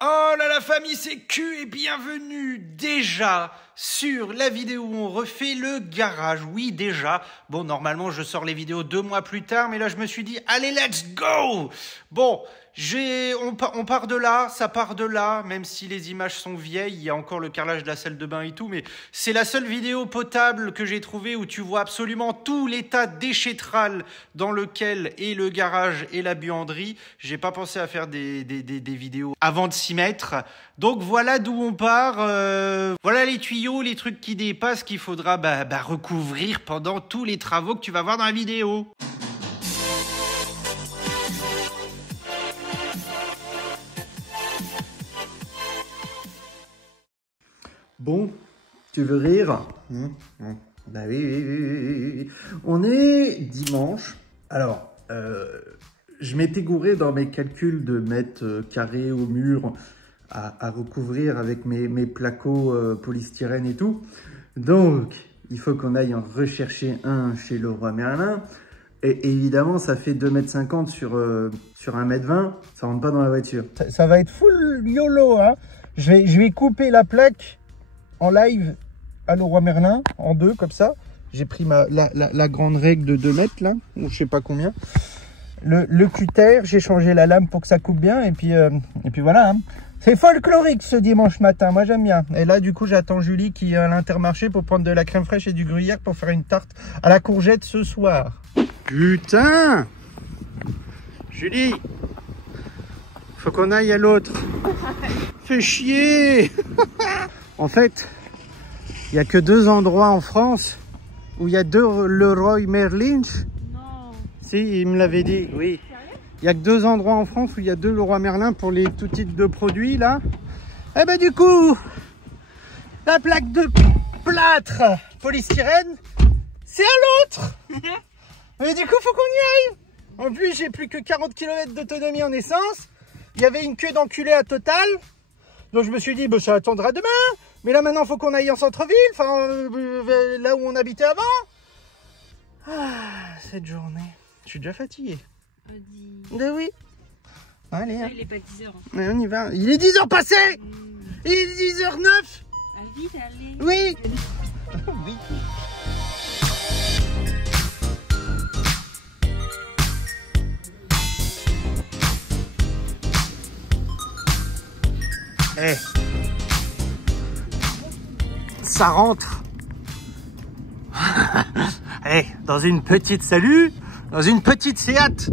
Oh là la famille, c'est Q et bienvenue déjà sur la vidéo où on refait le garage. Oui, déjà. Bon, normalement, je sors les vidéos 2 mois plus tard, mais là, je me suis dit, allez, let's go! Bon, on part de là, ça part de là, même si les images sont vieilles, il y a encore le carrelage de la salle de bain et tout, mais c'est la seule vidéo potable que j'ai trouvée où tu vois absolument tout l'état déchetral dans lequel est le garage et la buanderie. J'ai pas pensé à faire des vidéos avant de s'y mettre. Donc voilà d'où on part. Voilà les tuyaux, les trucs qui dépassent qu'il faudra recouvrir pendant tous les travaux que tu vas voir dans la vidéo. Bon, tu veux rire? Bah oui. On est dimanche. Alors, je m'étais gouré dans mes calculs de mètres carrés au mur à recouvrir avec mes placos polystyrène et tout. Donc, il faut qu'on aille en rechercher un chez Leroy Merlin. Et évidemment, ça fait 2,50 m sur 1,20 m. Ça rentre pas dans la voiture. Ça va être full YOLO, hein. Je vais couper la plaque en live à Leroy Merlin, en deux, comme ça. J'ai pris la grande règle de 2 mètres, là, ou je sais pas combien. Le cutter, j'ai changé la lame pour que ça coupe bien, et puis voilà. Hein. C'est folklorique ce dimanche matin, moi j'aime bien. Et là, du coup, j'attends Julie qui est à l'Intermarché pour prendre de la crème fraîche et du gruyère pour faire une tarte à la courgette ce soir. Putain! Julie! Faut qu'on aille à l'autre. Fais chier! En fait, il n'y a que 2 endroits en France où il y a 2 Leroy Merlin. Non. Si, il me l'avait dit, oui. Il n'y a que 2 endroits en France où il y a 2 Leroy Merlin pour les tout types de produits, là. Eh ben du coup, la plaque de plâtre polystyrène, c'est à l'autre. Mais du coup, faut qu'on y aille. En plus, j'ai plus que 40 km d'autonomie en essence. Il y avait une queue d'enculé à Total. Donc je me suis dit, ça attendra demain. Mais là maintenant, il faut qu'on aille en centre-ville, là où on habitait avant. Ah, cette journée. Je suis déjà fatigué. Ben oui. Allez. Hein. Il est pas 10h. Ouais, on y va. Il est 10h passé. Il est 10h09. Ah, vite, allez. Oui. Oui. Eh. Ça rentre. Dans une petite dans une petite Seat,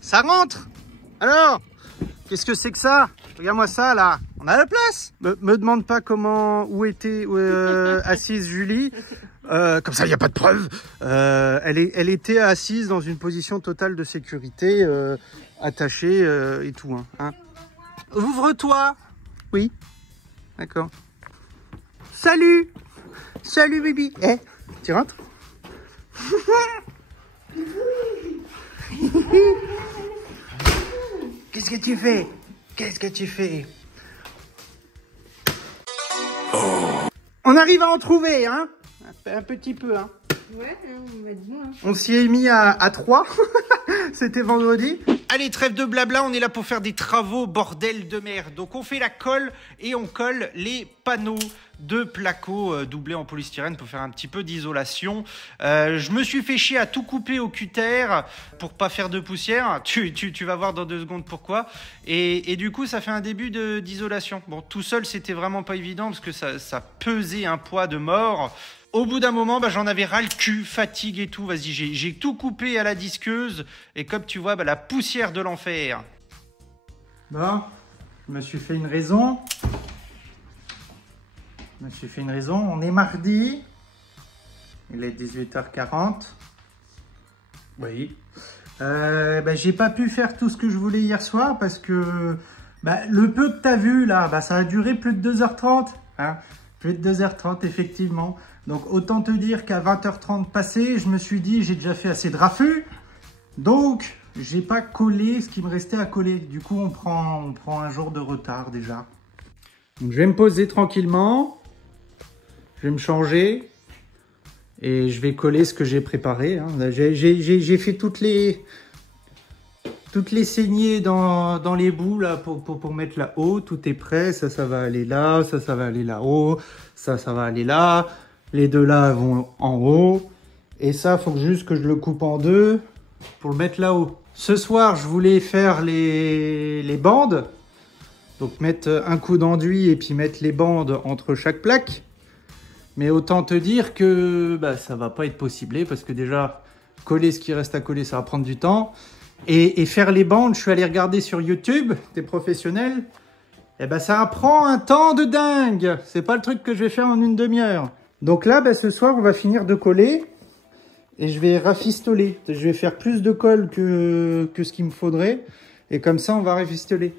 ça rentre. Alors, qu'est-ce que c'est que ça? Regarde-moi ça là, on a la place. Me demande pas où était assise Julie. Comme ça, il n'y a pas de preuve. Elle était assise dans une position totale de sécurité, attachée et tout. Hein. Ouvre-toi. Oui, d'accord. Salut baby. Tu rentres? Qu'est-ce que tu fais? On arrive à en trouver, hein? Un petit peu, hein? Ouais, on va dire. Hein. On s'y est mis à 3. C'était vendredi. Allez, trêve de blabla, on est là pour faire des travaux, bordel de merde. Donc on fait la colle et on colle les panneaux de placo doublés en polystyrène pour faire un petit peu d'isolation. Je me suis fait chier à tout couper au cutter pour pas faire de poussière. Tu vas voir dans 2 secondes pourquoi. Et du coup, ça fait un début d'isolation. Bon, tout seul, c'était vraiment pas évident parce que ça pesait un poids de mort. Au bout d'un moment, j'en avais ras le cul, fatigue et tout. Vas-y, j'ai tout coupé à la disqueuse. Et comme tu vois, la poussière de l'enfer. Bon, je me suis fait une raison. On est mardi. Il est 18h40. Oui. J'ai pas pu faire tout ce que je voulais hier soir parce que le peu que tu as vu là, ça a duré plus de 2h30. Hein, plus de 2h30, effectivement. Donc, autant te dire qu'à 20h30 passé, je me suis dit, j'ai déjà fait assez de raffus. Donc, j'ai pas collé ce qui me restait à coller. Du coup, on prend un jour de retard déjà. Donc, je vais me poser tranquillement. Je vais me changer. Et je vais coller ce que j'ai préparé. Hein. J'ai fait toutes les toutes les saignées dans les bouts là pour mettre là-haut. Tout est prêt. Ça va aller là. Ça va aller là-haut. Ça va aller là. Les deux là vont en haut. Et ça, faut juste que je le coupe en deux pour le mettre là-haut. Ce soir, je voulais faire les bandes. Donc mettre un coup d'enduit et puis mettre les bandes entre chaque plaque. Mais autant te dire que ça va pas être possible parce que déjà, coller ce qui reste à coller, ça va prendre du temps. Et faire les bandes, je suis allé regarder sur YouTube, des professionnels. Et ça prend un temps de dingue. C'est pas le truc que je vais faire en une demi-heure. Donc là, ce soir, on va finir de coller. Et je vais rafistoler. Je vais faire plus de colle que ce qu'il me faudrait. Et comme ça, on va rafistoler.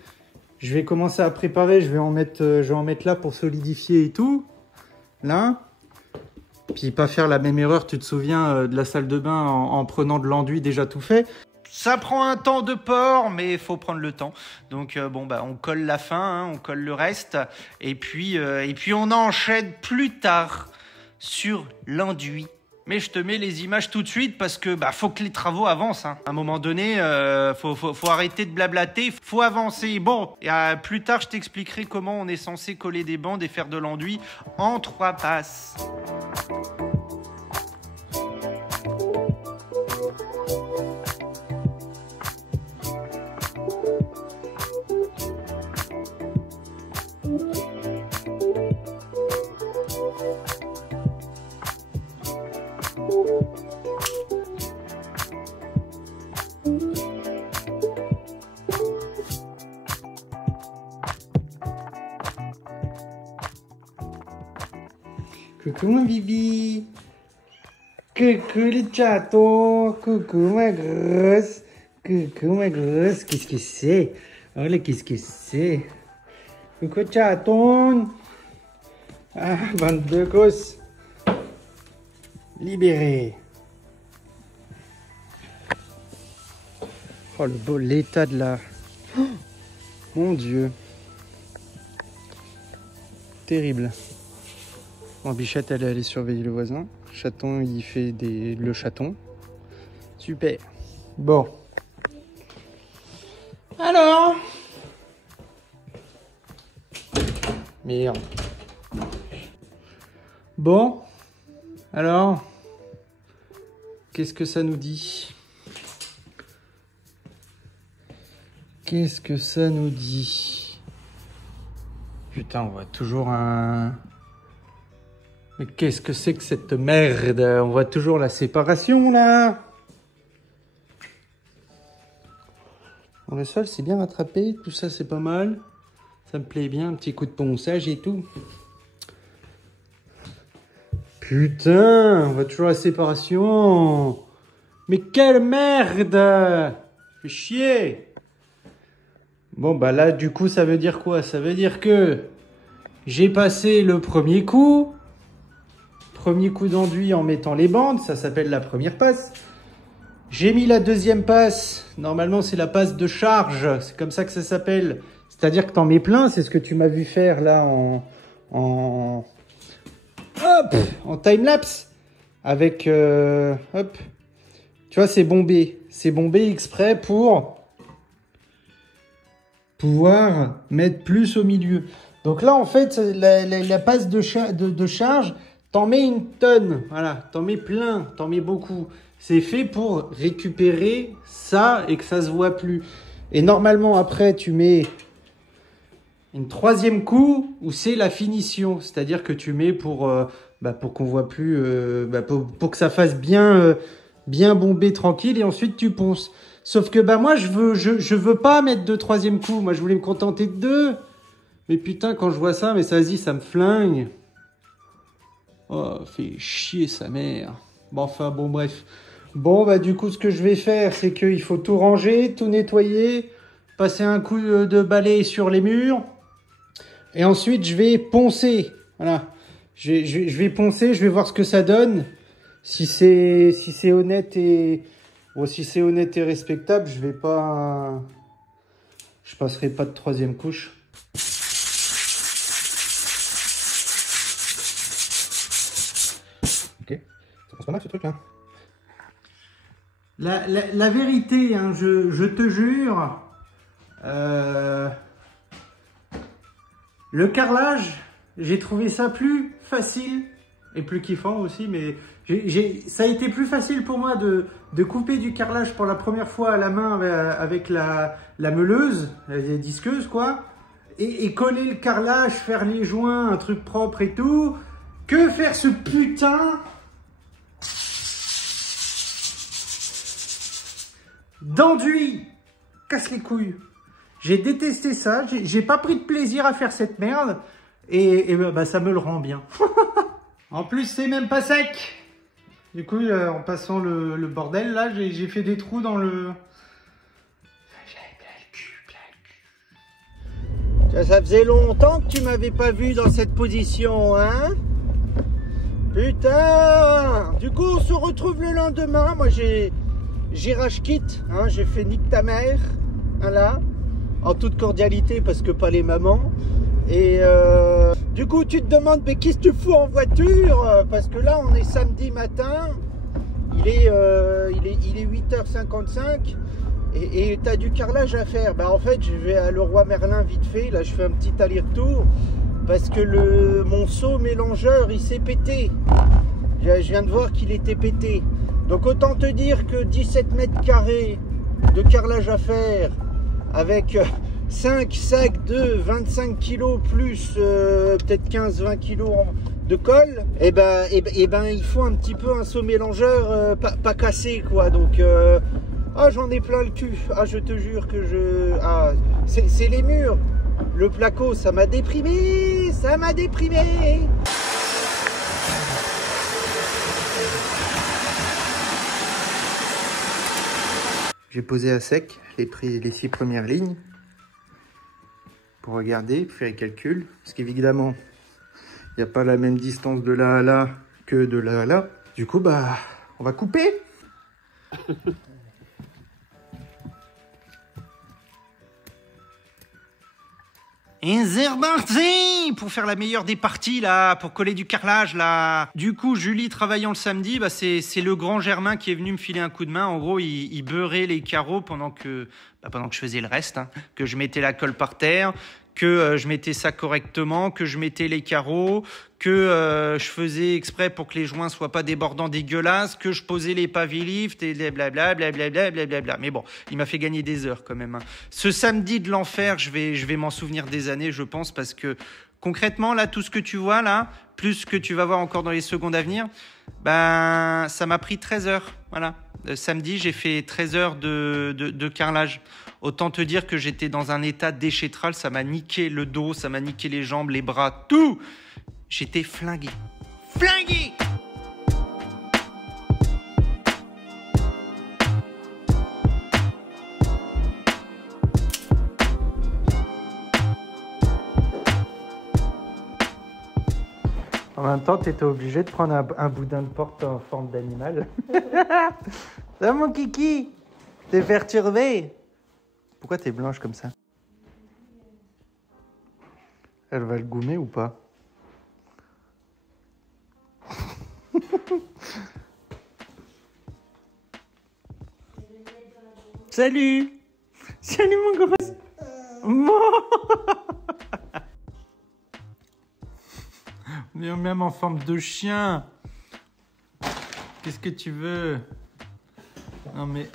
Je vais commencer à préparer. Je vais en mettre là pour solidifier et tout. Là. Puis pas faire la même erreur, tu te souviens, de la salle de bain en prenant de l'enduit déjà tout fait. Ça prend un temps de port, mais il faut prendre le temps. Donc on colle la fin, hein, on colle le reste. Et puis on enchaîne plus tard sur l'enduit. Mais je te mets les images tout de suite parce que faut que les travaux avancent. Hein. À un moment donné, faut arrêter de blablater, faut avancer. Bon, et plus tard, je t'expliquerai comment on est censé coller des bandes et faire de l'enduit en 3 passes. Coucou mon bibi. Coucou le chaton. Coucou ma grosse. Coucou ma grosse. Qu'est-ce que c'est? Oh là, qu'est-ce que c'est? Coucou chaton. Ah, bande de grosses. Libéré. Oh, le beau l'état de la... Oh, mon Dieu. Terrible. Bon, Bichette, elle est allée surveiller le voisin. Chaton, il fait le chaton. Super. Bon. Alors? Merde. Bon. Alors? Qu'est-ce que ça nous dit? Qu'est-ce que ça nous dit? Putain, on voit toujours un... Mais qu'est-ce que c'est que cette merde? On voit toujours la séparation, là. Bon, le sol, c'est bien rattrapé. Tout ça, c'est pas mal. Ça me plaît bien. Un petit coup de ponçage et tout. Putain, on voit toujours la séparation. Mais quelle merde! Fais chier. Bon, là, du coup, ça veut dire quoi? Ça veut dire que j'ai passé le premier coup. Premier coup d'enduit en mettant les bandes, ça s'appelle la première passe. J'ai mis la deuxième passe, normalement c'est la passe de charge, c'est comme ça que ça s'appelle. C'est-à-dire que t'en mets plein, c'est ce que tu m'as vu faire là en time-lapse. Avec, hop, tu vois c'est bombé exprès pour pouvoir mettre plus au milieu. Donc là en fait, la passe de charge, t'en mets une tonne, voilà, t'en mets plein, t'en mets beaucoup. C'est fait pour récupérer ça et que ça se voit plus. Et normalement, après, tu mets une troisième coup où c'est la finition. C'est-à-dire que tu mets pour qu'on voit plus, pour que ça fasse bien bombé tranquille et ensuite tu ponces. Sauf que moi, je veux pas mettre de troisième coup. Moi, je voulais me contenter de 2. Mais putain, quand je vois ça, mais ça, vas-y, ça me flingue. Oh, fait chier sa mère. Bon, enfin, bon, bref. Bon, du coup, ce que je vais faire, c'est qu'il faut tout ranger, tout nettoyer, passer un coup de balai sur les murs. Et ensuite, je vais poncer. Voilà. Je vais poncer, je vais voir ce que ça donne. Si c'est honnête et... Bon, si c'est honnête et respectable, je passerai pas de troisième couche. Ok, ça passe pas mal ce truc là. La vérité, hein, je te jure, le carrelage, j'ai trouvé ça plus facile et plus kiffant aussi, mais ça a été plus facile pour moi de couper du carrelage pour la première fois à la main avec la meuleuse, la disqueuse quoi, et coller le carrelage, faire les joints, un truc propre et tout, que faire ce putain d'enduit. Casse les couilles. J'ai détesté ça, j'ai pas pris de plaisir à faire cette merde, et bah, ça me le rend bien. En plus, c'est même pas sec. Du coup, en passant le bordel, là, j'ai fait des trous dans le... Ça faisait longtemps que tu m'avais pas vu dans cette position, hein? Putain! Du coup, on se retrouve le lendemain. Moi, j'ai rage quitte, hein? J'ai fait nique ta mère, hein, là, en toute cordialité, parce que pas les mamans. Et du coup, tu te demandes, mais qu'est-ce que tu fous en voiture? Parce que là, on est samedi matin, il est 8h55 et tu as du carrelage à faire. Bah, en fait, je vais à Leroy Merlin vite fait. Là, je fais un petit aller-retour parce que mon seau mélangeur, il s'est pété. Je viens de voir qu'il était pété. Donc, autant te dire que 17 mètres carrés de carrelage à faire avec... 5 sacs de 25 kg plus peut-être 15-20 kg de colle, et ben il faut un petit peu un seau mélangeur pas cassé quoi. Donc ah, j'en ai plein le cul. Ah, je te jure que c'est les murs, le placo, ça m'a déprimé, J'ai posé à sec les 6 premières lignes pour regarder, pour faire les calculs, parce qu'évidemment, il n'y a pas la même distance de là à là que de là à là. Du coup, bah, on va couper. Et c'est reparti pour faire la meilleure des parties, là, pour coller du carrelage, là. Du coup, Julie, travaillant le samedi, bah, c'est le grand Germain qui est venu me filer un coup de main. En gros, il beurrait les carreaux pendant que je faisais le reste, hein, que je mettais la colle par terre, que je mettais ça correctement, que je mettais les carreaux, que je faisais exprès pour que les joints soient pas débordants dégueulasses, que je posais les pavés-lifts et blablabla. Mais bon, il m'a fait gagner des heures quand même, hein. Ce samedi de l'enfer, je vais m'en souvenir des années, je pense, parce que concrètement, là, tout ce que tu vois là, plus ce que tu vas voir encore dans les secondes à venir, ben, ça m'a pris 13 heures. Voilà. Samedi, j'ai fait 13 heures de carrelage. Autant te dire que j'étais dans un état déchétral, ça m'a niqué le dos, ça m'a niqué les jambes, les bras, tout. J'étais flingué. Flingué! En même temps, tu étais obligé de prendre un boudin de porte en forme d'animal. Ça, mon kiki, t'es perturbé. Pourquoi t'es blanche comme ça? Elle va le goumer ou pas? Salut! Salut mon gros! Même en forme de chien. Qu'est-ce que tu veux? Non mais...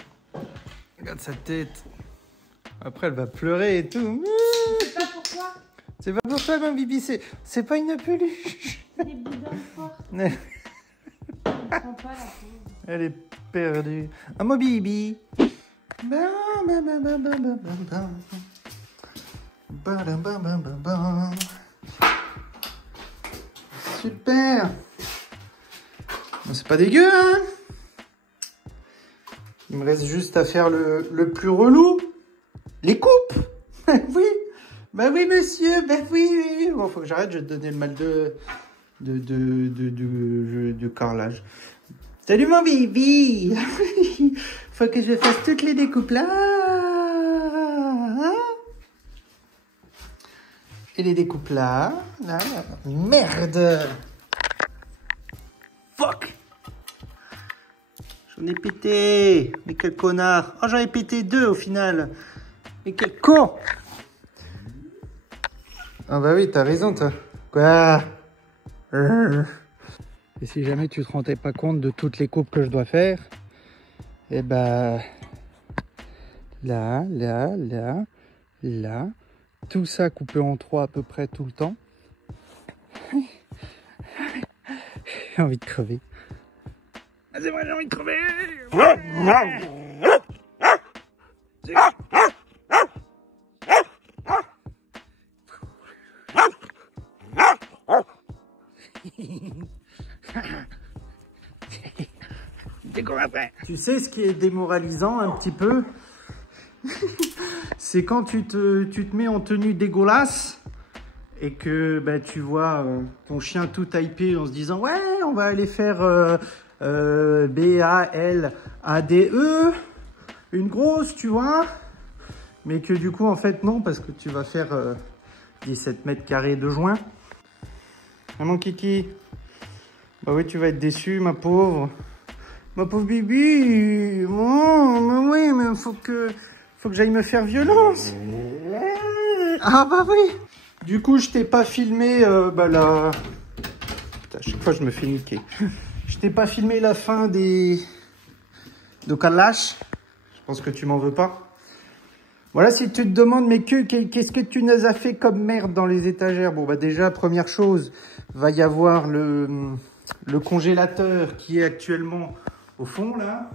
Regarde sa tête. Après elle va pleurer et tout. C'est pas pourquoi. C'est pas pour toi mon bibi, c'est pas une peluche. C'est des boudins forts. Elle prend pas la peau. Elle est perdue. Ah mon bibi. Super. C'est pas dégueu, hein? Il me reste juste à faire le plus relou. Les coupes. Oui. Bah oui, monsieur. Bah oui. Bon, faut que j'arrête, je vais te donner le mal de carrelage. Salut mon bibi. Faut que je fasse toutes les découpes là. Hein? Et les découpes là. Là. Merde. Fuck. J'en ai pété. Mais quel connard. Oh, j'en ai pété 2 au final. Mais quel con. Ah bah oui, t'as raison, toi. Quoi? Et si jamais tu te rendais pas compte de toutes les coupes que je dois faire, eh bah... Là, là, là, là. Tout ça coupé en 3 à peu près tout le temps. J'ai envie de crever. C'est vrai, j'ai envie de crever. Tu sais ce qui est démoralisant un petit peu? C'est quand tu te mets en tenue dégueulasse et que bah, tu vois ton chien tout hypé en se disant ouais, on va aller faire BALADE, une grosse, tu vois, mais que du coup en fait non, parce que tu vas faire 17 mètres carrés de joint. Ah, mon kiki, bah oui, tu vas être déçu, ma pauvre bibi. Oh, mais oui, mais faut que j'aille me faire violence. Ah bah oui. Du coup, je t'ai pas filmé bah la... Putain, à chaque fois, je me fais niquer. Je t'ai pas filmé la fin de Kalash. Je pense que tu m'en veux pas. Voilà, si tu te demandes, mais qu'est-ce que tu nous as fait comme merde dans les étagères? Bon, bah déjà, première chose, va y avoir le congélateur qui est actuellement au fond, là.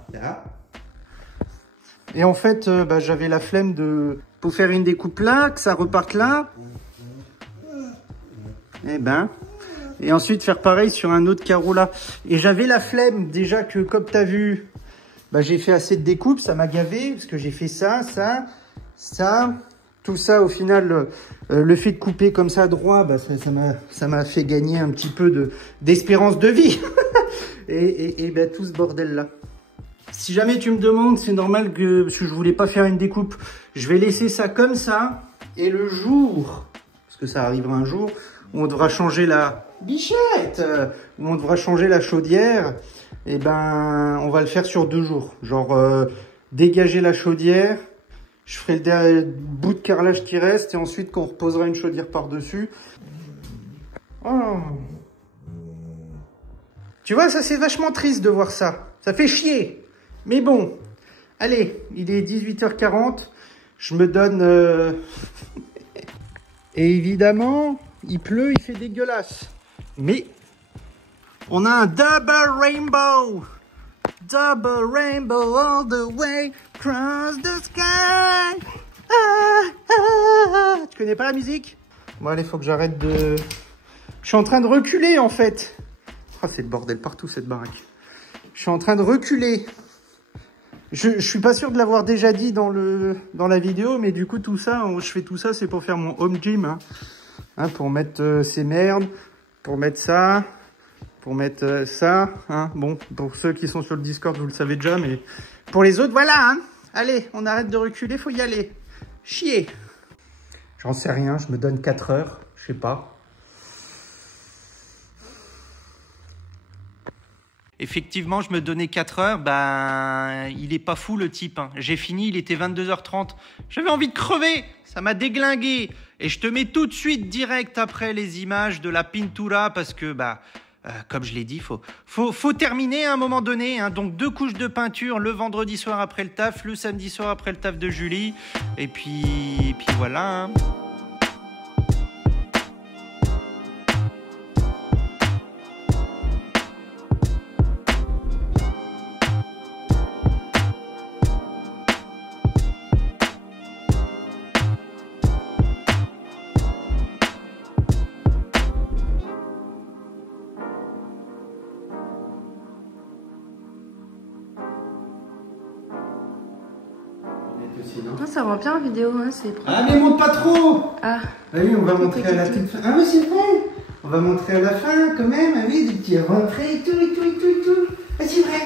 Et en fait, bah, j'avais la flemme pour faire une découpe là, que ça reparte là. Et ensuite faire pareil sur un autre carreau là. Et j'avais la flemme déjà que, comme tu as vu, bah, j'ai fait assez de découpes, ça m'a gavé, parce que j'ai fait ça, tout ça au final, le fait de couper comme ça droit, bah, ça m'a fait gagner un petit peu d'espérance de vie. et bah, tout ce bordel là. Si jamais tu me demandes, c'est normal parce que je voulais pas faire une découpe, je vais laisser ça comme ça. Et le jour, parce que ça arrivera un jour, où on devra changer la bichette, où on devra changer la chaudière, et ben on va le faire sur 2 jours. Genre dégager la chaudière, je ferai le bout de carrelage qui reste, et ensuite qu'on reposera une chaudière par-dessus. Oh. Tu vois, ça c'est vachement triste de voir ça. Ça fait chier. Mais bon, allez, il est 18h40, je me donne... Et évidemment, il pleut, il fait dégueulasse. Mais on a un double rainbow. Double rainbow all the way across the sky. Tu connais pas la musique? Bon, allez, faut que j'arrête de... Je suis en train de reculer, en fait. Ah, c'est le bordel partout, cette baraque. Je suis en train de reculer. Je suis pas sûr de l'avoir déjà dit dans la vidéo, mais du coup, tout ça, je fais tout ça, c'est pour faire mon home gym. Hein, pour mettre ces merdes, pour mettre ça, pour mettre ça. Hein. Bon, pour ceux qui sont sur le Discord, vous le savez déjà, mais pour les autres, voilà. Hein. Allez, on arrête de reculer, faut y aller. Chier. J'en sais rien, je me donne 4 heures, je sais pas. Effectivement, je me donnais 4 heures, ben, il est pas fou le type. Hein. J'ai fini, il était 22h30. J'avais envie de crever, ça m'a déglingué. Et je te mets tout de suite direct après les images de la pintura parce que, bah, comme je l'ai dit, faut terminer à un moment donné. Hein. Donc 2 couches de peinture le vendredi soir après le taf, le samedi soir après le taf de Julie. Et puis voilà. Hein. Non, ça rend bien en vidéo, hein, c'est propre. Ah, mais monte pas trop! Ah. Ah oui, on va montrer à la toute fin. Ah oui, c'est vrai! On va montrer à la fin, quand même. Ah oui, des petits rentrées et tout. Ah, c'est vrai!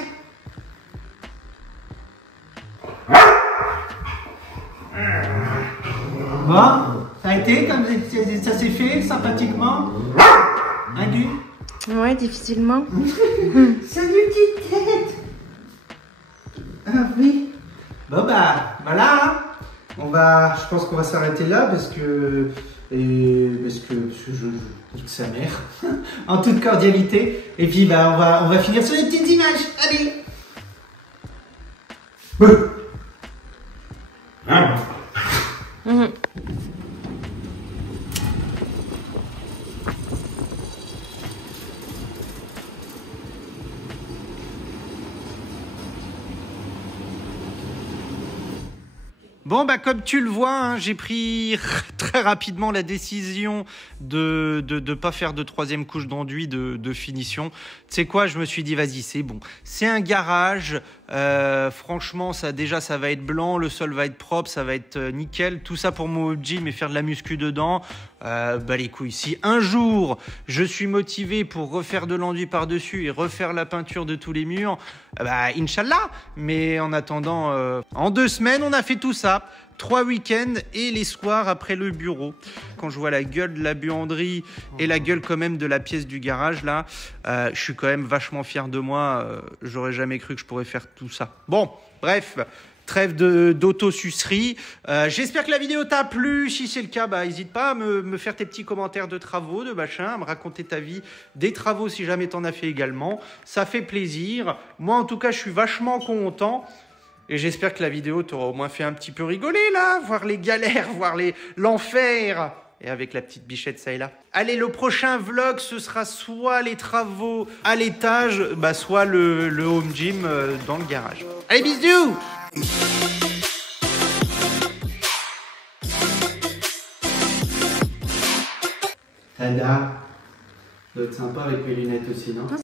Bon, ça a été, comme ça s'est fait, sympathiquement? Un du? Ouais, difficilement. Salut, petite tête! Bon bah là, hein. Je pense qu'on va s'arrêter là parce que je nique sa mère, en toute cordialité. Et puis bah on va finir sur les petites images. Allez. Bon, bah, comme tu le vois, hein, j'ai pris très rapidement la décision de pas faire de troisième couche d'enduit de finition. Tu sais quoi, je me suis dit, vas-y, c'est bon. C'est un garage. Franchement, ça va être blanc, le sol va être propre, ça va être nickel. Tout ça pour mon gym et faire de la muscu dedans. Bah, les couilles. Si un jour, je suis motivé pour refaire de l'enduit par-dessus et refaire la peinture de tous les murs, bah, Inch'Allah. Mais en attendant, en 2 semaines, on a fait tout ça. 3 week-ends et les soirs après le bureau. Quand je vois la gueule de la buanderie et la gueule quand même de la pièce du garage là, je suis quand même vachement fier de moi. J'aurais jamais cru que je pourrais faire tout ça. Bon, bref, trêve d'auto-sucerie. J'espère que la vidéo t'a plu. Si c'est le cas, bah n'hésite pas à me faire tes petits commentaires de travaux, de machin, à me raconter ta vie, des travaux si jamais t'en as fait également. Ça fait plaisir. Moi en tout cas, je suis vachement content. Et j'espère que la vidéo t'aura au moins fait un petit peu rigoler là, voir les galères, voir l'enfer. Et avec la petite bichette ça et là. Allez, le prochain vlog, ce sera soit les travaux à l'étage, bah, soit le home gym dans le garage. Allez, bisous! Tada! Ça doit être sympa avec mes lunettes aussi, non?